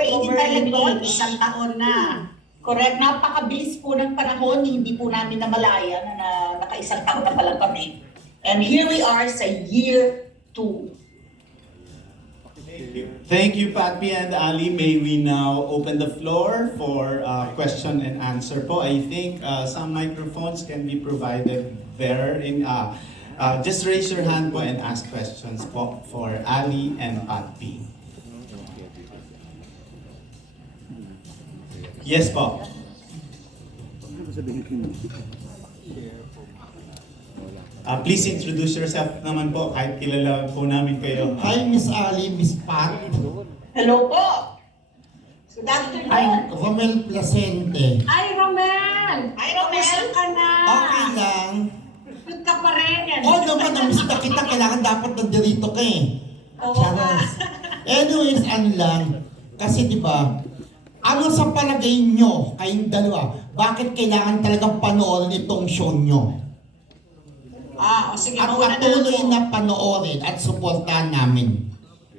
October 18, isang taon na. Correct. Napakabilis po ng panahon, hindi po namin namalayan na naka-isang taon na pala kami. And here we are sa year 2. Thank you, Patpi and Ali. May we now open the floor for question and answer po. I think some microphones can be provided there. Just raise your hand po and ask questions po for Ali and Patpi. Yes po. Please introduce yourself naman po, kahit kilala po namin kayo. Hi, Miss Ali, Miss Pat. Hello po. Good afternoon. I'm Romel Placente. Ay, Romel! Hi, Romel. Kamusta ka na? Okay lang. Good ka pa rin. Oo naman, na-miss na kita. Kailangan dapat nandirito ka eh. Oo Charas. Anyways, ano lang. Kasi di ba, ano sa palagay nyo, kayong dalawa, bakit kailangan talagang panoorin itong show nyo? Sige, At mauna patuloy ako. na panoorin at suportahan namin.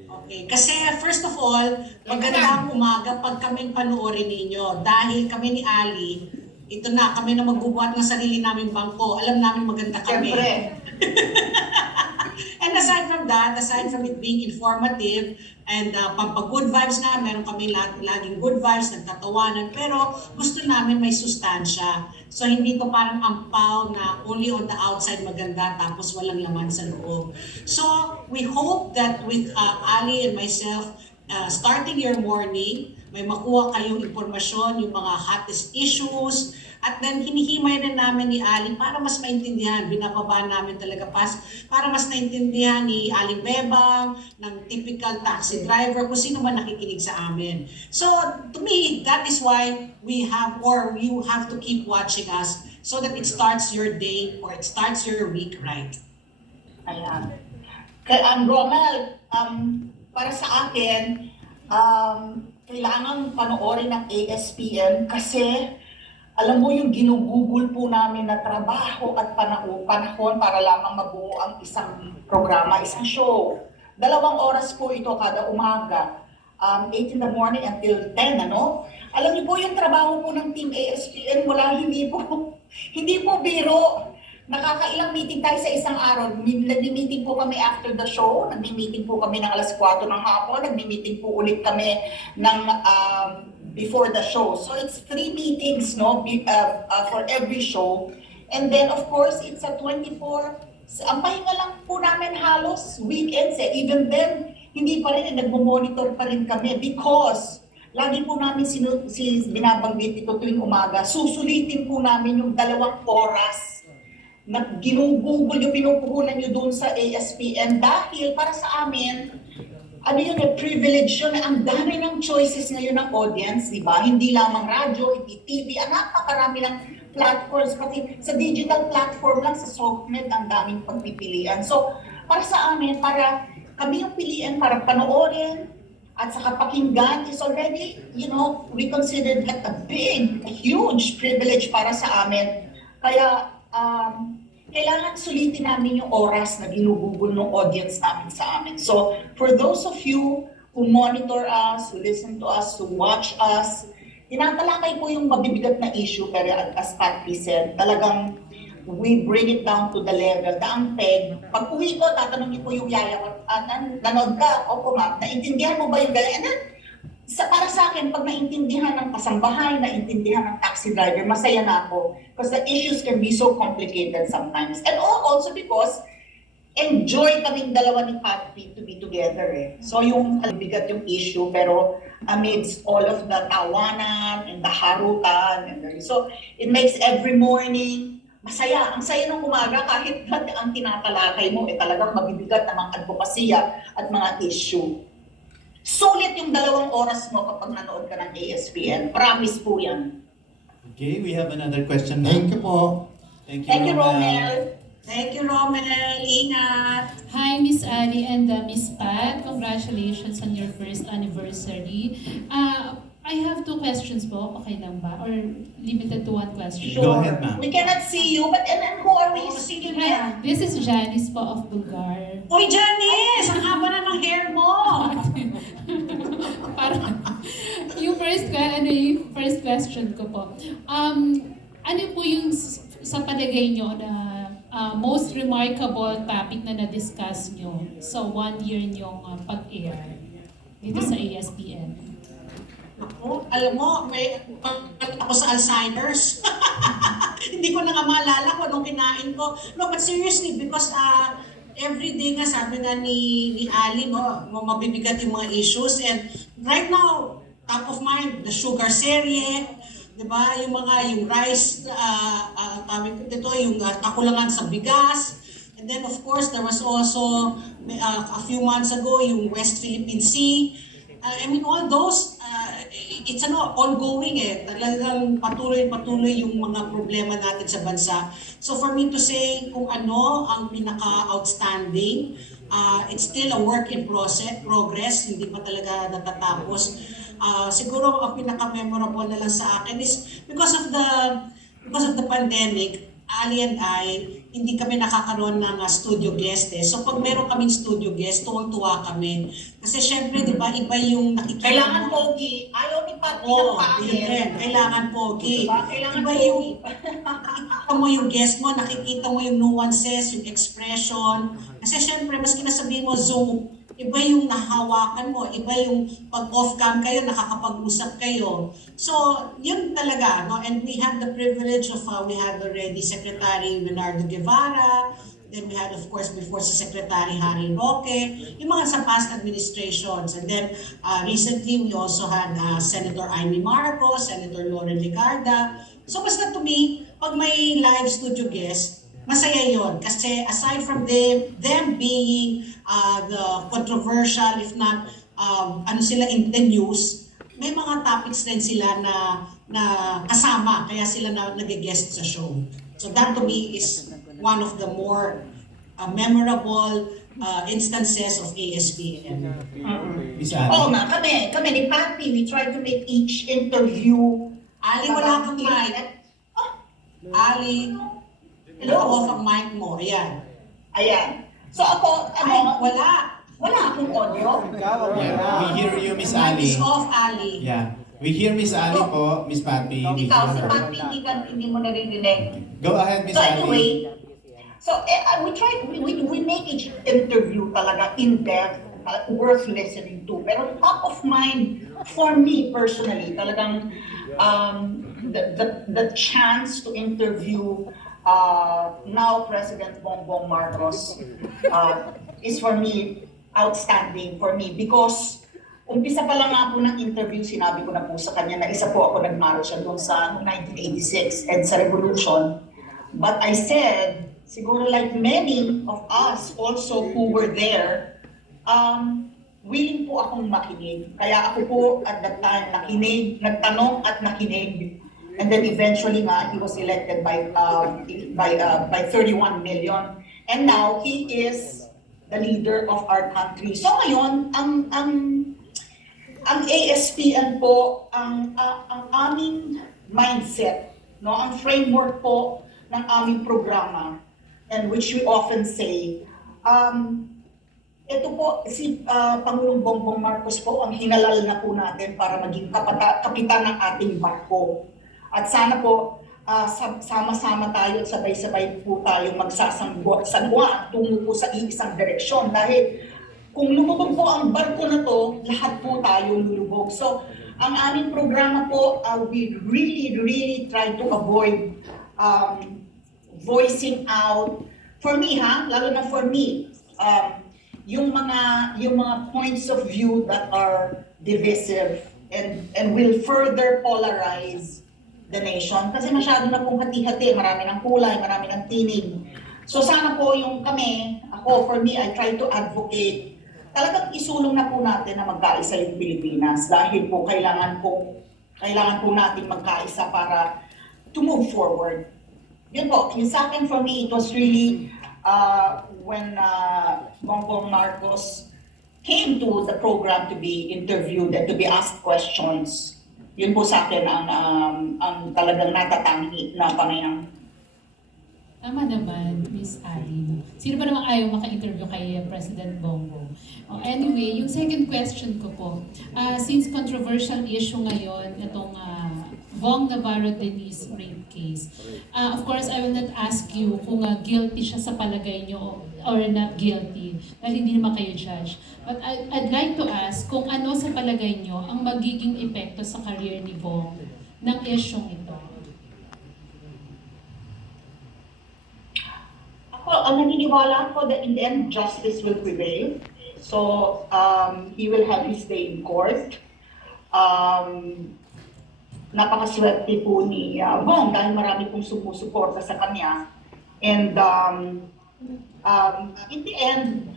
Okay, kasi first of all, magandang umaga pag kaming panoorin ninyo. Dahil kami ni Ali, ito na, kami na magbubuhat ng sarili namin bangko. Alam namin maganda kami. Siyempre. And aside from that, aside from it being informative and pampag-good vibes nga, meron kami laging good vibes, nagtatawanan, pero gusto namin may sustansya. So hindi to parang ampaw na only on the outside maganda tapos walang laman sa loob. So we hope that with Ali and myself, starting your morning, may makuha kayong impormasyon, yung mga hottest issues, at then hinihimay rin namin ni Ali para mas maintindihan, binababa namin talaga para mas naintindihan ni Aling Bebang, ng typical taxi driver, kung sino man nakikinig sa amin. So to me, that is why we have, or you have to keep watching us so that it starts your day or it starts your week right. Ayan. Kaya Romel, para sa akin, kailangan panoorin ng ASPN kasi alam mo yung ginugugol po namin na trabaho at panahon para lamang mabuo ang isang programa, isang show. 2 oras po ito kada umaga, 8 in the morning until 10, ano? Alam niyo po yung trabaho po ng Team ASPN, hindi po biro. Nakakailang meeting tayo sa isang araw. Nagmi-meeting po kami after the show, nagmi-meeting po kami ng alas 4 ng hapon, nagmi-meeting po ulit kami ng before the show. So it's 3 meetings, no, for every show. And then of course, it's a 24. Ang pahinga lang po namin halos weekends eh. Even then, hindi pa rin, nagmo-monitor pa rin kami because lagi po namin binabanggit ito tuwing umaga. Susulitin po namin yung 2 oras na ginugugol yung pinupuhunan nyo doon sa ASPN dahil para sa amin, ano yun, privilege yun. Ang dami ng choices ngayon ng audience, di ba? Hindi lamang radyo, hindi TV, napakarami ng platforms, pati sa digital platform lang, sa SOCMED, ang daming pagpipilian. So, para sa amin, para kami yung piliin, para panoorin, at saka pakinggan is already, we consider that a huge privilege para sa amin. Kaya, kailangan sulitin namin yung oras na ginugugol ng audience namin sa amin. So, for those of you who monitor us, who listen to us, who watch us, tinatalakay po yung mabibigat na issue, pero as Patpi said, talagang we bring it down to the level, daang peg. Pag uwi ko, tatanungin ko yung yaya ko, nanood ka? Opo ma'am, naintindihan mo ba yung ganyan? And then, para sa akin, pag naintindihan ng kasambahay, naintindihan ng taxi driver, masaya na ako. Because the issues can be so complicated sometimes. And also because, enjoy kaming dalawa ni Patpi to be together eh. So yung bigat yung issue, pero amidst all of the tawanan and the harutan. So it makes every morning masaya. Ang saya ng umaga kahit ang tinatalakay mo talagang mabibigat na mga advokasya at mga issue. Sulit yung 2 oras mo kapag nanood ka ng ASPN. Promise po yan. Okay, we have another question now. Thank you po. Thank Romel. you, Romel. Thank you, Romel. Ingat. Hi, Miss Ali and Miss Pat. Congratulations on your first anniversary. I have 2 questions po. Okay lang ba? Or limited to 1 question? Go ahead, ma'am. We cannot see you, but and who are we speaking Hi, with? this is Janice po of Bulgar. Uy, Janice! Ang haba na ng hair mo! Parang, first question ko po. Ano po yung sa palagay nyo na most remarkable topic na na-discuss nyo sa 1 year nyong pag-air dito sa ASPN? Ako, alam mo, ako sa Alzheimer's. Hindi ko na nga maalala kung anong kinain ko. No, but seriously, because every day nga sabi nga ni Ali, no, mabibigat yung mga issues. And right now, top of mind, the sugar serye, di ba? Yung rice, yung kakulangan sa bigas. And then of course, there was also a few months ago, yung West Philippine Sea. I mean, all those, it's ongoing Talagang patuloy yung mga problema natin sa bansa. So for me to say kung ano ang pinaka-outstanding, it's still a work in progress, hindi pa talaga natatapos. Siguro ang pinaka-memorable na lang sa akin is because of the pandemic, Ali and I, hindi kami nakakaroon ng studio guest So pag meron kaming studio guest, tuwang-tuwa kami. Kasi syempre, di ba, iba yung nakikita Kailangan mo. pogi. Ayaw ni Pati ng Oo, pangit. yun rin. Kailangan pogi. Diba? Kailangan Iba pogi. yung nakikita mo yung guest mo, nakikita mo yung nuances, yung expression. Kasi syempre, mas kinasabihin mo Zoom, iba yung nahawakan mo, iba yung pag off-cam kayo, nakakapag-usap kayo. So, yun talaga, no? And we had the privilege of, we had already Secretary Bernardo Guevara, then we had, of course, before si Secretary Harry Roque, yung mga sa past administrations. And then, recently, we also had Senator Amy Marcos, Senator Lauren Ligarda. So, basta to me, pag may live studio guest, masaya yon kasi aside from them being the controversial, if not sila in the news, may mga topics din sila na kasama, kaya sila nag-guest sa show. So that to me is one of the more memorable instances of ASPN. Miss Ali. Oo nga, kami ni Pati, we try to make each interview. Ali, wala kang mic. Ali, off ang mic mo. Ayan. Ayan. So ako, Ay, wala. wala akong audio. Yeah, we hear you, Miss Ali. Mic is off, Ali. Yeah. We hear Miss Ali po, Miss Pati. We Ikaw, hear si her. Pati, hindi mo naririnig. Go ahead, Miss So Ali. anyway, we make each interview talaga in-depth, worth listening to. Pero top of mind, for me personally, talagang the chance to interview now President Bongbong Marcos is for me outstanding for me because umpisa pa lang nga po ng interview, sinabi ko na po sa kanya na isa po ako nag-march doon sa 1986 and sa Revolution. But I said, siguro like many of us also who were there, willing po akong makinig. Kaya ako po at that time nakinig, nagtanong at nakinig. And then eventually he was elected by 31 million. And now he is the leader of our country. So ngayon, ang ASPN po, ang aming mindset, no, ang framework po ng aming programa, and which we often say, ito po, si Pangulong Bongbong Marcos po ang hinalal na po natin para maging kapitan ng ating barko. At sana po, sama-sama tayo at sabay-sabay po tayo magsasangwa tungo po sa iisang direksyon. Dahil kung lumubog po ang barko na to, lahat po tayo lulubog. So, ang aming programa po, we really try to avoid voicing out. For me, lalo na for me, yung mga points of view that are divisive and will further polarize the nation. Kasi masyado na pong hati-hati, marami ng kulay, marami ng tinig. So sana po yung for me, I try to advocate, talagang isulong na po natin na magkaisa yung Pilipinas dahil po kailangan po natin magkaisa para to move forward. Yun po, yung sa akin for me, it was really when Bongbong Marcos came to the program to be interviewed and to be asked questions. Yun po sa akin ang talagang natatangi na pangyayang. Tama naman, Miss Ali. Sino ba namang ayaw maka-interview kay President Bongo? Anyway, yung second question ko po, since controversial issue ngayon, itong Bong Navarro-Denise rape case, of course, I will not ask you kung guilty siya sa palagay nyo or not guilty, dahil hindi naman kayo judge. But I'd like to ask kung ano sa palagay nyo ang magiging epekto sa career ni Bong ng isyong ito. Ang naniniwala ko that in the end, justice will prevail. So, he will have his day in court. Napakaswerte po ni Bong dahil marami pong sumusuporta sa kanya. And in the end,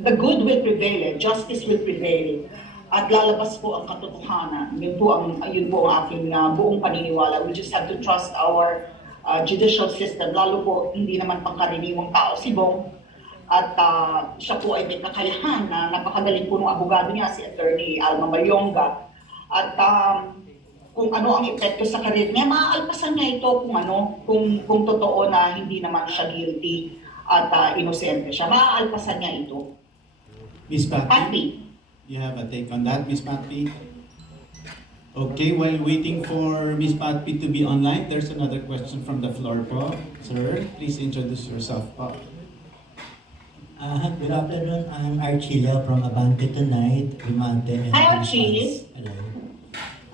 the good will prevail, justice will prevail. At lalabas po ang katotohanan. Yun po ang aking buong paniniwala. We just have to trust our judicial system, lalo po hindi naman pangkaraniwang tao si Bong. At siya po ay may kakayahan na napakagaling po ng abogado niya, si Attorney Alma Mayonga. At kung ano ang epekto sa karir niya, maaalpasan niya ito kung totoo na hindi naman siya guilty at inosente siya. Maaalpasan niya ito. Miss Patty, Patty. you have a take on that, Miss Patty? Okay, while waiting for Miss Patty to be online, there's another question from the floor po. Sir, please introduce yourself po. Good afternoon. I'm Archila from Abante Tonight, Rimante. And Hi, Archie. Hello.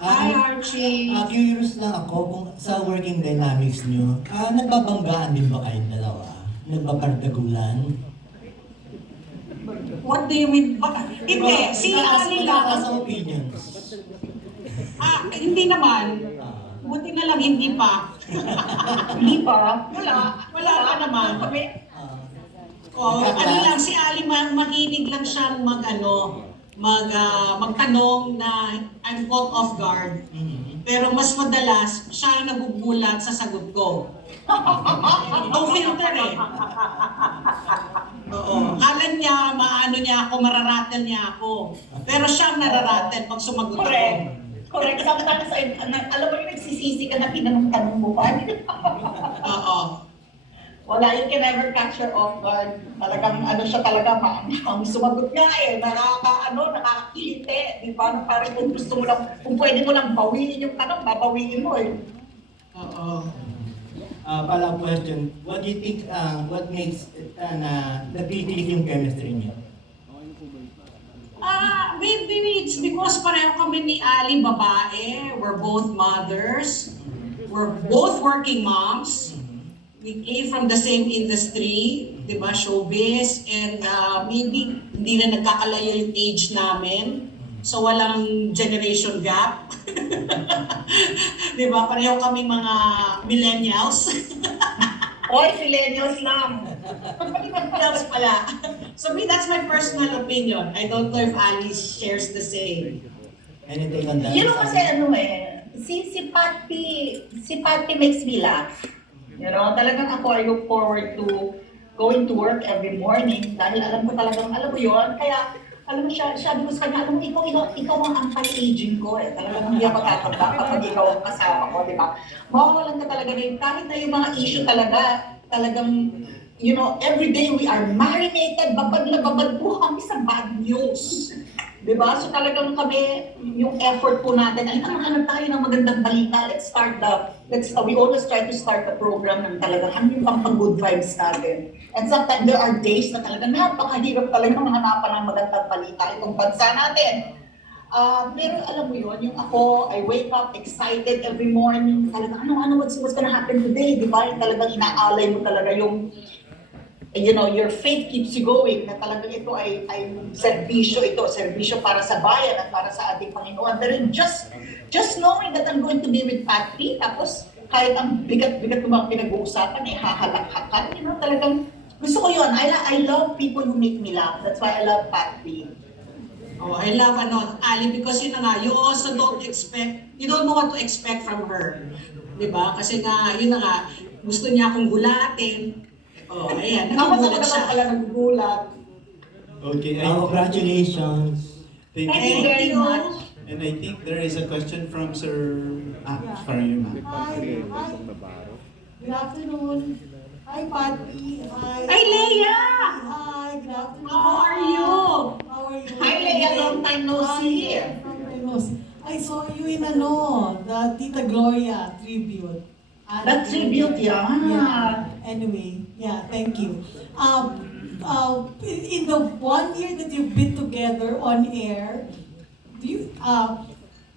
Hi, Archie. Curious lang ako kung sa working dynamics nyo, nagbabanggaan din ba kayong dalawa? Nagbabardagulan? What do you mean? Hindi, si Ali lang. Sa opinions. Hindi naman. Buti na lang hindi pa. Hindi pa. Wala pa naman. Kami. Ano lang, si Ali mahilig lang siyang magtanong na I'm caught off guard. Pero mas madalas, siya ang nagugulat sa sagot ko. No filter eh. Oo. Kala niya, maano niya ako, mararatel niya ako. Pero siya ang nararatel pag sumagot ako. Correct. Sometimes, alam mo yung nagsisisi ka na tinanong-tanong mo pa. Oo. Wala, you can never catch her off guard. Talagang siya talaga, ang sumagot nga nakakakilite. Di ba? Parang kung gusto mo lang, kung pwede mo lang bawiin yung tanong, babawiin mo eh. Oo. Follow-up question, what do you think, what makes nagtitilik yung chemistry niyo? Maybe it's because pareho kami ni Ali babae. We're both mothers. We're both working moms. We came from the same industry, di ba, showbiz, and maybe hindi na nagkakalayo yung age namin. So walang generation gap. Di ba, pareho kami mga millennials. Oy, millennials lang. Millennials pala. So that's my personal opinion. I don't know if Ali shares the same. Anything on that? You know kasi si Patty makes me laugh. You know, talagang ako I look forward to going to work every morning dahil alam ko talagang, alam mo yun, kaya alam mo sabi ko sa kanya, alam mo, ikaw ang anti-aging ko eh. Talagang hindi ako tatanda kapag ikaw ang kasama ko, di ba? Mawawalan ka talaga rin, kahit na yung mga issue talagang, you know, every day we are marinated, babad na babad po kami sa bad news. Di ba? So talagang kami, yung effort po natin, ay hanap tayo ng magandang balita. We always try to start the program ng talagang ano yung pang-good vibes natin. And sometimes there are days na talagang napakahirap talaga ng hanapan ng magandang balita itong bansa natin. Pero alam mo yun, yung ako, I wake up excited every morning. Talagang what's gonna happen today? Di ba? Yung talagang inaalay mo talaga yung you know, your faith keeps you going, na talagang ito ay serbisyo para sa bayan at para sa ating Panginoon. Pero just knowing that I'm going to be with Patty, tapos kahit ang bigat-bigat ng mga pinag-uusapan, hahalak-hakan, you know, talagang gusto ko yun. I love people who make me laugh. That's why I love Patty. Oh, I love Ali, because yun na nga, you also you don't know what to expect from her. Di ba? Kasi nga, yun na nga, gusto niya akong gulatin. Oh, ayan, nagugulat siya. Pala nagugulat. Okay, Congratulations. thank Thank you you. very much. And I think there is a question from Sir... sorry, ma'am. Good afternoon. Hi, Patty. Hi. Hi, Leia! Hi, good afternoon. How are you? How are you? Hi, Leia. Long time no see. Long time no see. I saw you in the Tita Gloria tribute. That tribute, yeah. Yeah. Anyway, yeah, thank you. In the 1 year that you've been together on air, do you,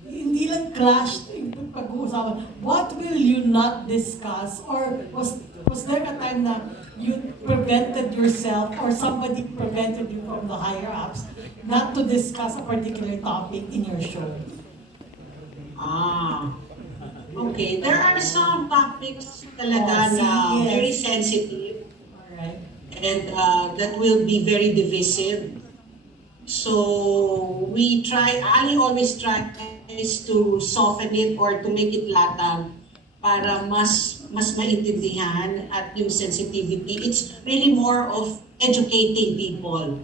hindi lang clash yung pag-uusapan. What will you not discuss? Or was there a time na you prevented yourself or somebody prevented you from the higher ups not to discuss a particular topic in your show? Okay. There are some topics talaga na Yes. very sensitive Alright. and that will be very divisive. So Ali always tries to soften it or to make it latag para mas maintindihan at yung sensitivity. It's really more of educating people.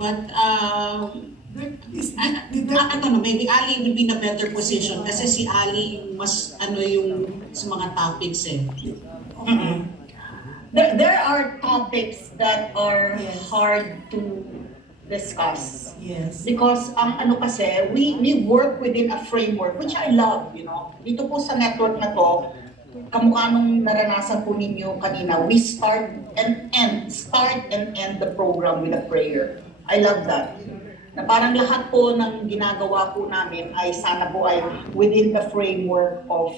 But I don't know, maybe Ali will be in a better position kasi si Ali yung mas yung sa mga topics eh. There are topics that are Yes. hard to discuss. Yes. Because kasi, we work within a framework, which I love, Dito po sa network na to, kamukha nung naranasan po ninyo kanina, we start and end the program with a prayer. I love that. Na parang lahat po ng ginagawa po namin ay sana po ay within the framework of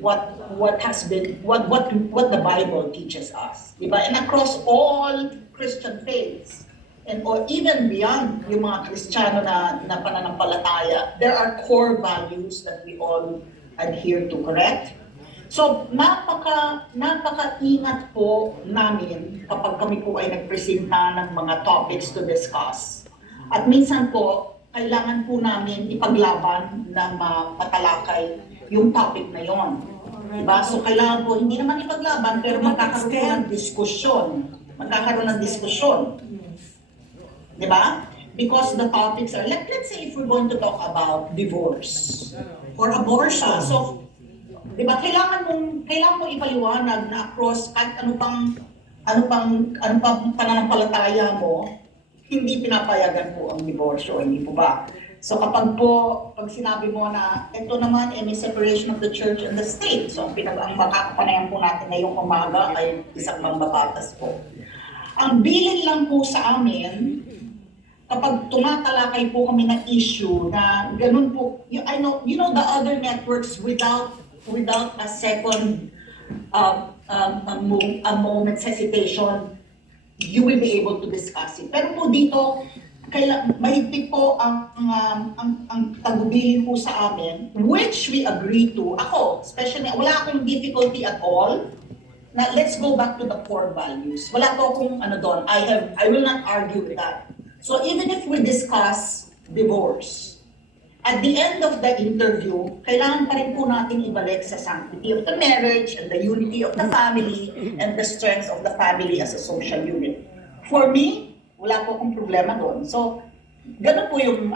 what the Bible teaches us, diba? And across all Christian faiths, and or even beyond yung mga Kristiyano na pananampalataya, there are core values that we all adhere to, correct? So, napaka-ingat po namin kapag kami po ay nagpresenta ng mga topics to discuss. At minsan po, kailangan po namin ipaglaban na matalakay yung topic na yon. Diba? So, kailangan po, hindi naman ipaglaban, pero magkakaroon ng diskusyon. Diba? Because the topics are, let's say if we're going to talk about divorce or abortion. So, diba, kailangan mong ipaliwanag na across kahit ano pang pananampalataya mo, hindi pinapayagan po ang diborsyo, hindi po ba? So pag sinabi mo na ito naman ay may separation of the church and the state, so ang makakapanayan po natin ngayong umaga ay isang mambabatas po. Ang bilin lang po sa amin, kapag tumatalakay po kami ng issue na ganun po, you know the other networks without a second a moment's hesitation, you will be able to discuss it. Pero po dito, mahigpit po ang tagubilin po sa amin, which we agree to. Ako, especially, wala akong difficulty at all na let's go back to the core values. Wala po akong doon. I will not argue with that. So even if we discuss divorce, at the end of the interview, kailangan pa rin po natin ibalik sa sanctity of the marriage and the unity of the family and the strength of the family as a social unit. For me, wala po akong problema doon. So, ganun po yung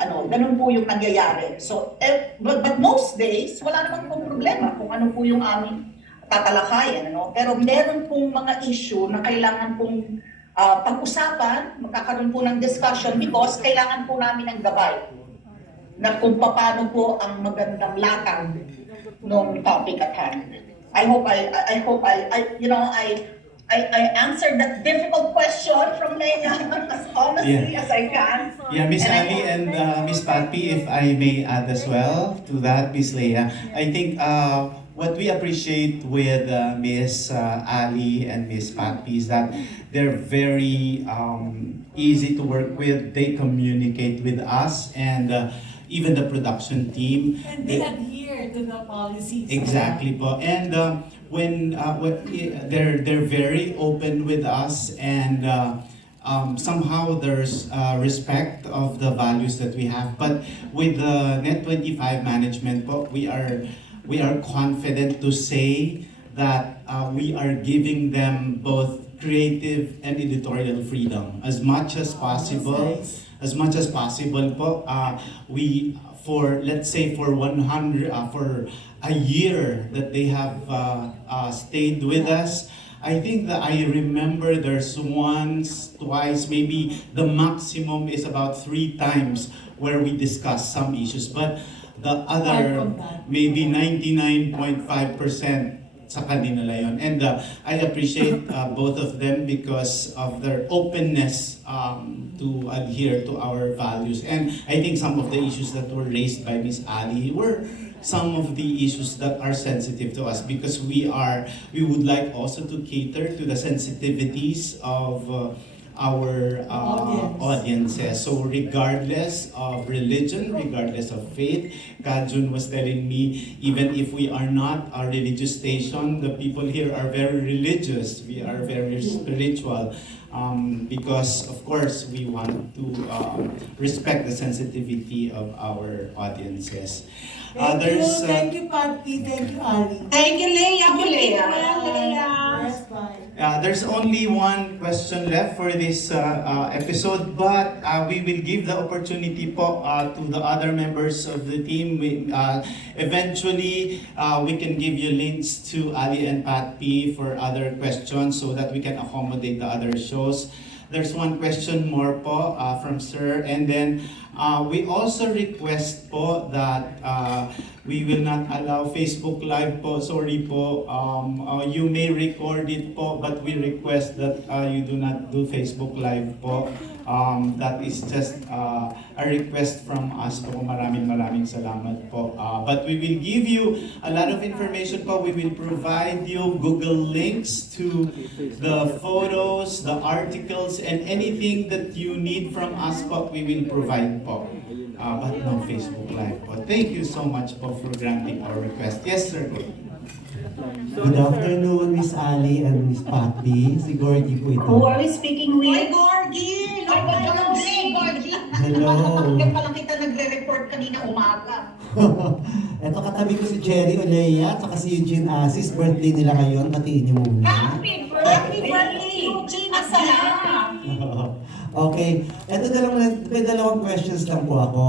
nangyayari. So, but most days, wala naman pong problema kung ano po yung aming tatalakayan, Pero meron pong mga issue na kailangan pong pag-usapan, magkakaroon po ng discussion because kailangan po namin ng gabay na kung paano po ang magandang latag ng topic at hand. I hope I answered that difficult question from Leia as honestly as I can. Yeah, Miss Ali and Miss Patpi, if I may add as well to that, Miss Leia, I think what we appreciate with Miss Ali and Miss Patpi is that they're very easy to work with. They communicate with us and even the production team. And they adhere to the policies. Exactly po. And when they're very open with us and somehow there's respect of the values that we have. But with the Net25 management po, we are confident to say that we are giving them both creative and editorial freedom as much as possible. As much as possible po, for, let's say, for 100, for a year that they have stayed with us. I think that I remember there's once, twice, maybe the maximum is about 3 times where we discuss some issues. But the other, maybe 99.5% sa kanila yun. And I appreciate both of them because of their openness to adhere to our values. And I think some of the issues that were raised by Miss Ali were some of the issues that are sensitive to us, because we would like also to cater to the sensitivities of our audiences. So regardless of religion, regardless of faith, Kajun was telling me, even if we are not a religious station, the people here are very religious. We are very spiritual. Because of course we want to respect the sensitivity of our audiences. Thank you, Patty. Thank you, Ali. Thank you, Leia. Thank you, Leia. Leia. Yes, bye. There's only one question left for this episode, but we will give the opportunity po to the other members of the team. Eventually, we can give you links to Ali and Pat P for other questions so that we can accommodate the other shows. There's one question more po from Sir, and then we also request po that we will not allow Facebook Live po. Sorry po. You may record it po, but we request that you do not do Facebook Live po. That is just a request from us po. Maraming salamat po. But we will give you a lot of information po. We will provide you Google links to the photos, the articles, and anything that you need from us po, we will provide po. But no Facebook Live po. Thank you so much po for granting our request. Yes, sir. Good afternoon, Miss Ali and Miss Patty. Si Gorgie po ito. Who are we speaking Hi, with? Gorgie! Ay, Gorgie! Hello. Bakit pala kita nagre-report kanina umaga? Ito katabi ko si Jerry Olea at saka si Eugene Asis. Birthday nila ngayon. Patiin niyo muna. Happy birthday! Eugene! Asala! Okay. Ito may dalawang questions lang po ako.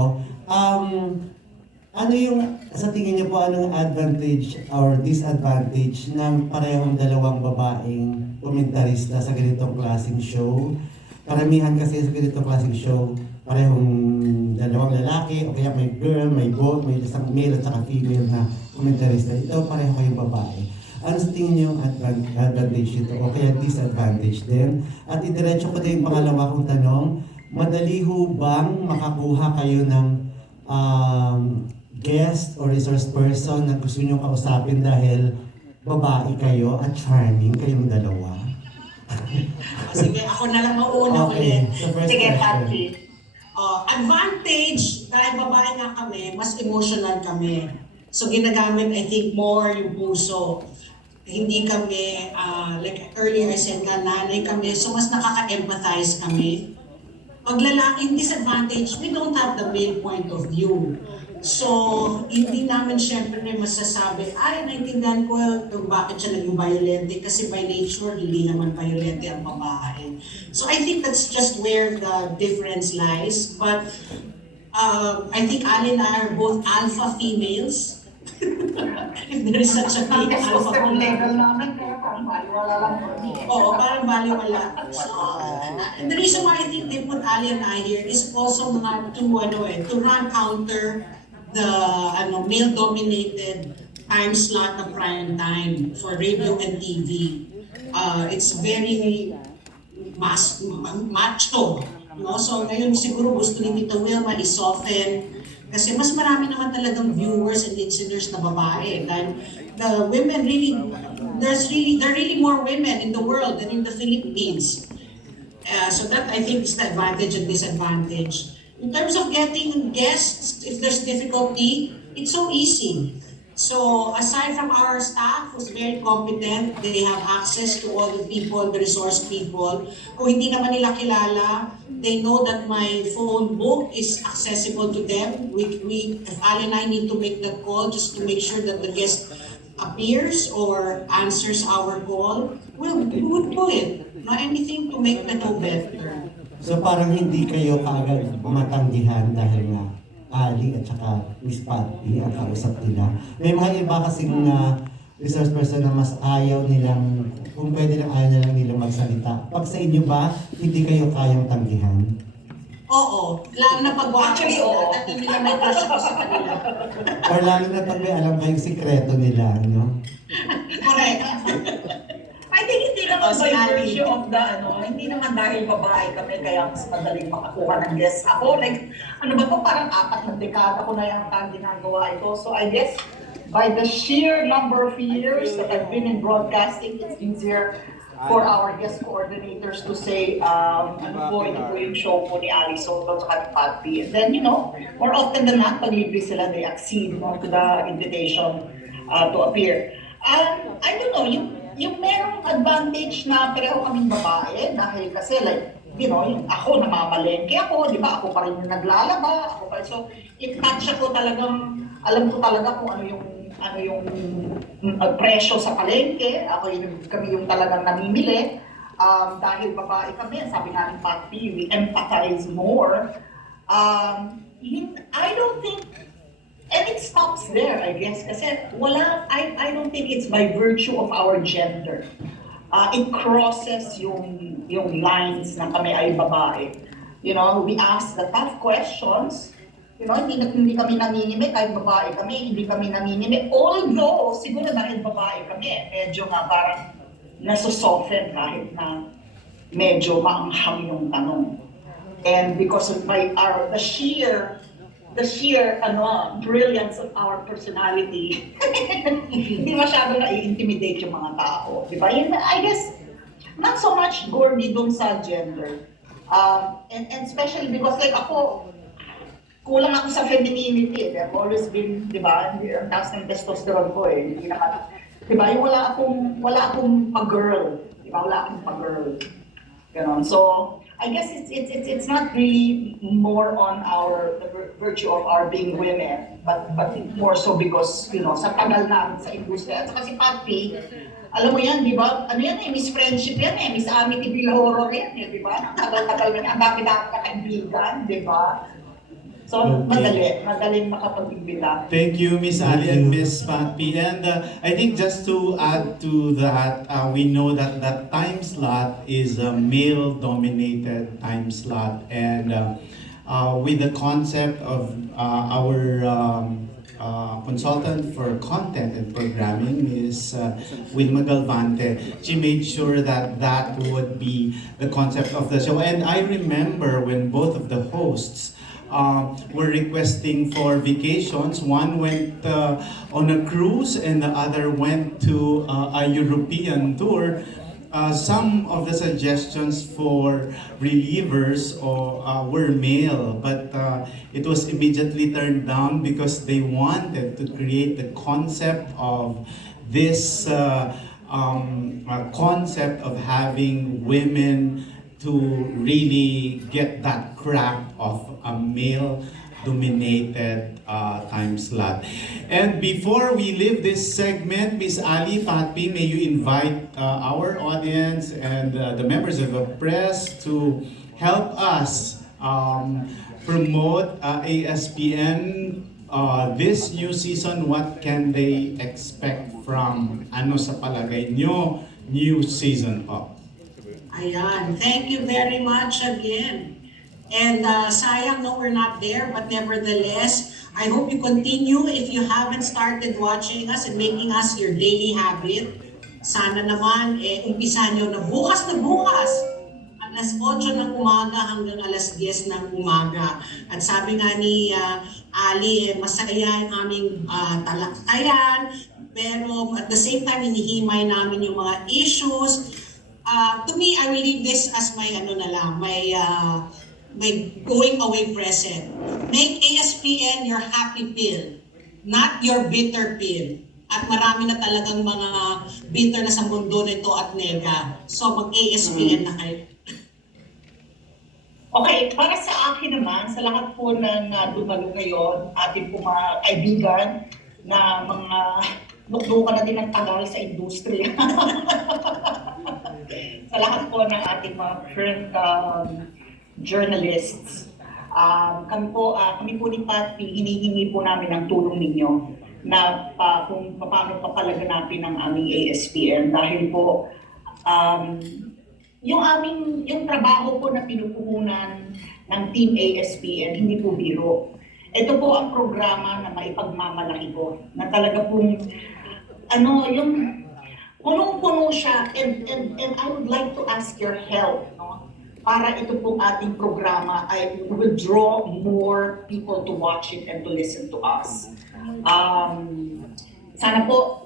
Ano yung, sa tingin niyo po, anong advantage or disadvantage ng parehong dalawang babaeng komentarista sa ganitong klaseng show? Karamihan kasi sa ganitong klaseng show, parehong dalawang lalaki, o kaya may girl, may boy, may isang male at saka female na komentarista. Ito, pareho kayong babae. Ano sa tingin niyo yung advantage ito o kaya disadvantage din? At idiretso ko din yung pangalawa kong tanong, madali ho bang makakuha kayo ng guest or resource person na gusto nyo kausapin dahil babae kayo at charming kayong dalawa? Sige, ako na lang mauna Okay, ulit. so first Sige, question. Patty. Advantage, dahil babae nga kami, mas emotional kami. So ginagamit, I think, more yung puso. Hindi kami, like earlier I said nga, nanay kami, so mas nakaka-empathize kami. Pag lalaking disadvantage, we don't have the male point of view. So, hindi namin syempre masasabi, ay, naintindihan ko kung bakit siya naging violente kasi by nature, hindi naman violente ang babae. So, I think that's just where the difference lies. But, I think Ali and I are both alpha females. If there is such a thing, alpha Testosterone female. level namin, kaya parang baliwala lang po. Oo, parang baliwala. So, the reason why I think they put Ali and I here is also not to run counter the male-dominated time slot ng prime time for radio and TV. It's very macho. No? So ngayon siguro gusto ni Tita Wilma i-soften kasi mas marami naman talagang viewers and listeners na babae. Dahil the women really, there are really more women in the world than in the Philippines. So that I think is the advantage and disadvantage. In terms of getting guests, if there's difficulty, it's so easy. So aside from our staff who's very competent, they have access to all the people, the resource people. Kung hindi naman nila kilala, they know that my phone book is accessible to them. If Ali and I need to make that call just to make sure that the guest appears or answers our call, we would do it. Not anything to make the go better. So parang hindi kayo kaagad matanggihan dahil nga Ali at saka Miss Patty ang kausap nila. May mga iba kasing resource person na mas ayaw nilang, kung pwede lang ayaw nilang nilang magsalita. Pag sa inyo ba, hindi kayo kayang tanggihan? Oo, lalo na pag Actually, oo. at nila may crush ako sa kanila. Or lalo na pag may alam kayong sikreto nila, no? Correct. I think hindi naman Oh, by si Ali. virtue of the hindi naman dahil babae kami kaya mas madaling makakuha ng guest. Ako, like, ano ba to, parang 4 na dekada ko na yata ginagawa ito. So I guess, by the sheer number of years that I've been in broadcasting, it's easier for our guest coordinators to say, ano po, ito po yung show po ni Ali Soto at ni Patty. And then, more often than not, pag libre sila, they accede to the invitation to appear. I don't know, yung merong advantage na pareho kaming babae, dahil kasi like, yung ako, namamalengke ako, di ba? Ako pa rin yung naglalaba, ako pa rin. So, in touch ako talagang, alam ko talaga kung ano yung presyo sa palengke. Kami yung talagang namimili. Dahil babae kami, sabi nga ni Patty, we empathize more. I don't think, and it stops there, I guess, kasi I don't think it's by virtue of our gender. It crosses yung lines na kami ay babae. We ask the tough questions. Hindi kami nanginimi, kahit babae kami, hindi kami nanginimi. Although, siguro dahil babae kami, medyo nga parang nasusoften kahit na medyo maanghang yung tanong. And because of the sheer brilliance of our personality, hindi masyado na-intimidate yung mga tao. Diba? I guess, not so much gory dun sa gender. And especially because like ako, kulang ako sa femininity. I've always been, di ba, ang taas ng testosterone ko eh. Hindi naman, di ba, yung wala akong pag-girl. Di ba, wala akong pag-girl. Ganon. So, I guess it's not really more on the virtue of our being women, but more so because, sa tagal namin sa industriya. At saka si Patty, alam mo yan, di ba? Ano yan eh, Miss Friendship yan eh, Miss Amity Horror yan eh, di ba? Ang tagal-tagal yan, ang dami-dami na kaibigan, di ba? So, madaling makapag-imbita. Thank you, Miss Ali and Miss Patty. And I think just to add to that, we know that that time slot is a male-dominated time slot. And with the concept of our consultant for content and programming is Wilma Galvante, she made sure that that would be the concept of the show. And I remember when both of the hosts were requesting for vacations. One went on a cruise and the other went to a European tour. Some of the suggestions for relievers were male, but it was immediately turned down because they wanted to create the concept of this concept of having women to really get that crack of a male-dominated time slot. And before we leave this segment, Miss Ali, Patty, may you invite our audience and the members of the press to help us promote ASPN this new season. What can they expect from Sa Palagay Nyo new season po? Ayan, thank you very much again. And sayang no, we're not there, but nevertheless, I hope you continue. If you haven't started watching us and making us your daily habit, sana naman, umpisa nyo na bukas, alas 8 ng umaga hanggang alas 10 ng umaga. At sabi nga ni Ali, masaya ang aming talaktayan, pero at the same time, hinihimay namin yung mga issues. To me, I will leave this as my my going away present. Make ASPN your happy pill, not your bitter pill. At marami na talagang mga bitter na sa mundo nito at nega. So mag-ASPN na kayo. Okay, para sa akin naman, sa lahat po ng dumalo ngayon, ating po mga kaibigan na mga nukdukan na din ng tagal sa industriya. Sa lahat po ng ating mga current journalists, Kami po ni Patty, hinihingi po namin ang tulong ninyo na kung paano papalaganapin ang aming ASPM dahil po yung trabaho po na pinupuhunan ng Team ASPM hindi po biro. Ito po ang programa na maipagmamalaki ko na talaga pong yung punong-puno siya and I would like to ask your help, no? Para ito pong ating programa ay will draw more people to watch it and to listen to us. Sana po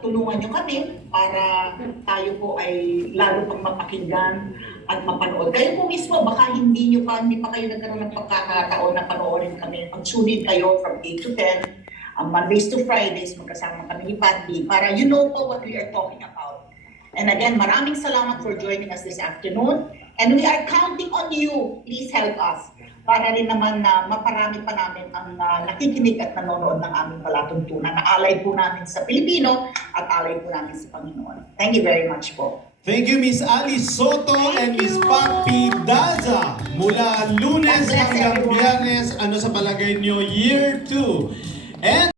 tulungan nyo kami para tayo po ay lalo pang mapakinggan at mapanood. Kayo po mismo, baka hindi pa kayo nagkaroon ng pagkakataon na panoorin kami. Mag-tune in kayo from 8 to 10, Mondays to Fridays, magkasama kami ni Patty para you know po what we are talking about. And again, maraming salamat for joining us this afternoon. And we are counting on you. Please help us para rin naman na maparami pa namin ang nakikinig at nanonood ng aming palatuntunan na alay po namin sa Pilipino at alay po namin sa Panginoon. Thank you very much po. Thank you, Miss Ali Soto and Miss Papi Daza. Mula Lunes God bless hanggang everyone. Biyernes, Sa Palagay Nyo Year 2.